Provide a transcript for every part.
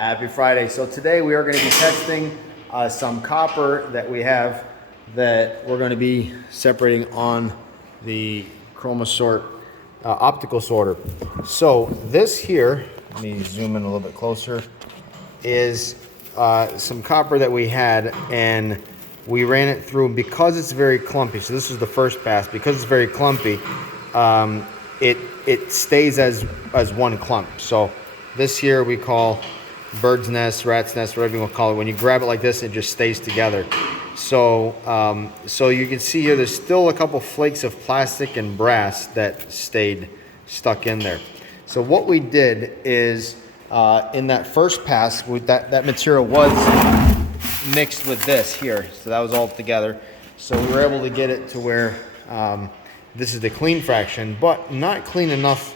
Happy Friday. So today we are going to be testing some copper that we have that we're going to be separating on the Chromasort optical sorter. So this here, let me zoom in a little bit closer, is some copper that we had, and we ran it through because it's very clumpy. So this is the first pass. Because it's very clumpy, it stays as one clump. So this here we call bird's nest, rat's nest, whatever you want to call it. When you grab it like this, it just stays together. So so you can see here there's still a couple flakes of plastic and brass that stayed stuck in there. So what we did is in that first pass, that material was mixed with this here. So that was all together. So we were able to get it to where this is the clean fraction, but not clean enough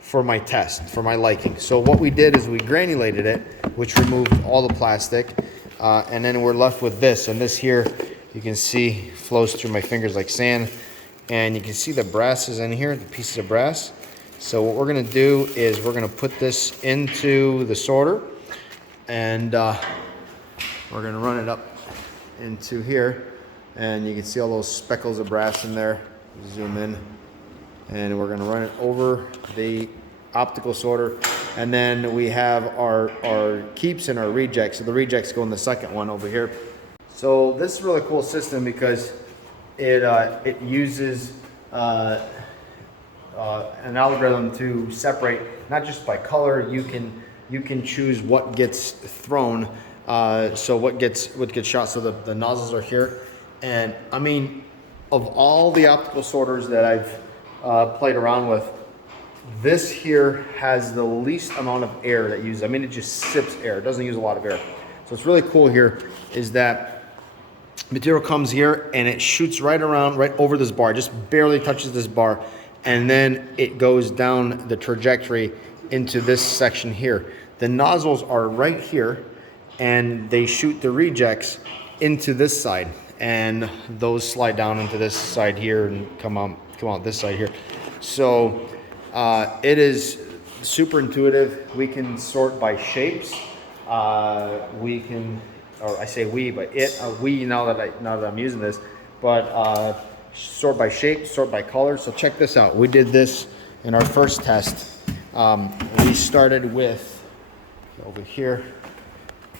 for my test, for my liking. So what we did is we granulated it, which removed all the plastic, and then we're left with this. And this here, you can see, flows through my fingers like sand. And you can see the brass is in here, the pieces of brass. So what we're gonna do is we're gonna put this into the sorter, and we're gonna run it up into here. And you can see all those speckles of brass in there. Zoom in. And we're gonna run it over the optical sorter, and then we have our keeps and our rejects. So the rejects go in the second one over here. So this is a really cool system because it uses an algorithm to separate not just by color. You can choose what gets thrown, so what gets shot. So the nozzles are here, and I mean, of all the optical sorters that I've played around with, this here has the least amount of air that uses. I mean, it just sips air. It doesn't use a lot of air. So what's really cool here is that material comes here and it shoots right around, right over this bar, just barely touches this bar, and then it goes down the trajectory into this section here. The nozzles are right here, and they shoot the rejects into this side, and those slide down into this side here and come out this side here. So it is super intuitive. We can sort by shapes. We can, or I say we, but we now that I'm using this, but sort by shape, sort by color. So check this out. We did this in our first test. We started with over here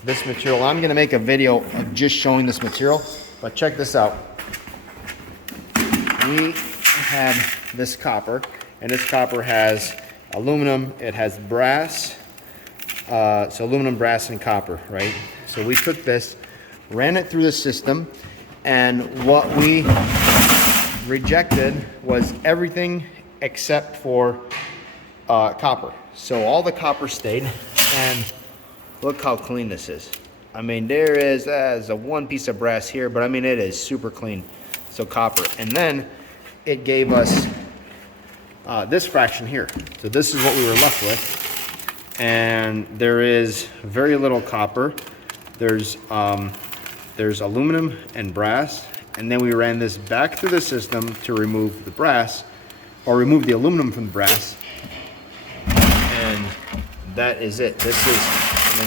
this material. I'm going to make a video of just showing this material, but check this out. We had this copper, and this copper has aluminum, it has brass, so aluminum, brass, and copper, right? So we took this, ran it through the system, and what we rejected was everything except for copper. So all the copper stayed, and look how clean this is. I mean, there's a one piece of brass here, but I mean, it is super clean. So copper, and then it gave us this fraction here. So this is what we were left with, and there is very little copper. There's aluminum and brass, and then we ran this back through the system to remove the brass, or remove the aluminum from the brass, and that is it. This is, I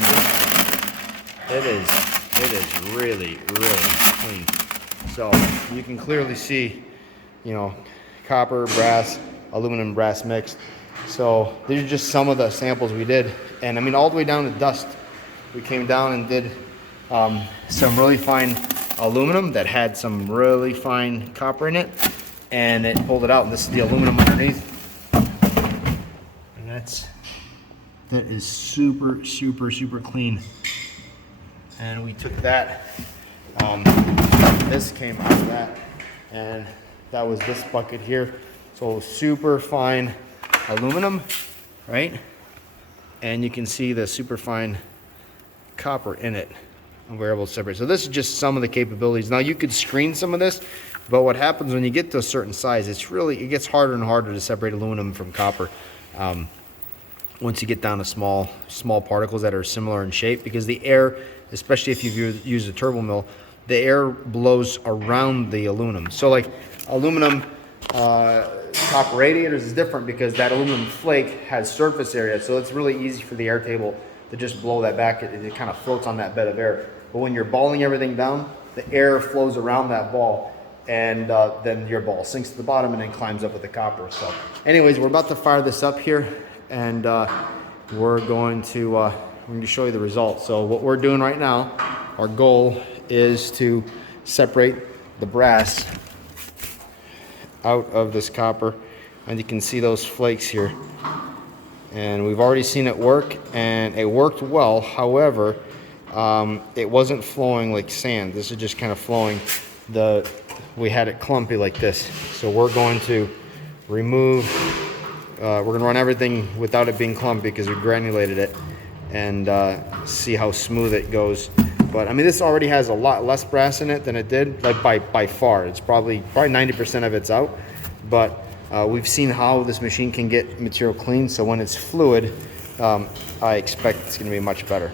mean, it is really clean. So you can clearly see, you know, copper, brass, aluminum, brass mixed. So these are just some of the samples we did, and I mean, all the way down to dust. We came down and did some really fine aluminum that had some really fine copper in it, and it pulled it out, and this is the aluminum underneath, and that is super clean. And we took that, this came out of that, and that was this bucket here. So super fine aluminum, right? And you can see the super fine copper in it, and we're able to separate. So this is just some of the capabilities. Now you could screen some of this, but what happens when you get to a certain size, it gets harder and harder to separate aluminum from copper. Once you get down to small particles that are similar in shape, because the air, especially if you've used a turbo mill, the air blows around the aluminum. So like aluminum copper radiators is different because that aluminum flake has surface area, so it's really easy for the air table to just blow that back. It kind of floats on that bed of air. But when you're balling everything down, the air flows around that ball, and then your ball sinks to the bottom and then climbs up with the copper. So anyways, we're about to fire this up here, and we're going to show you the results. So what we're doing right now, our goal is to separate the brass out of this copper, and you can see those flakes here. And we've already seen it work, and it worked well. However, it wasn't flowing like sand. This is just kind of flowing. We had it clumpy like this. So we're going to remove, we're going to run everything without it being clumpy because we granulated it, and see how smooth it goes. But I mean, this already has a lot less brass in it than it did, like by far. It's probably 90% of it's out. But we've seen how this machine can get material clean. So when it's fluid, I expect it's going to be much better.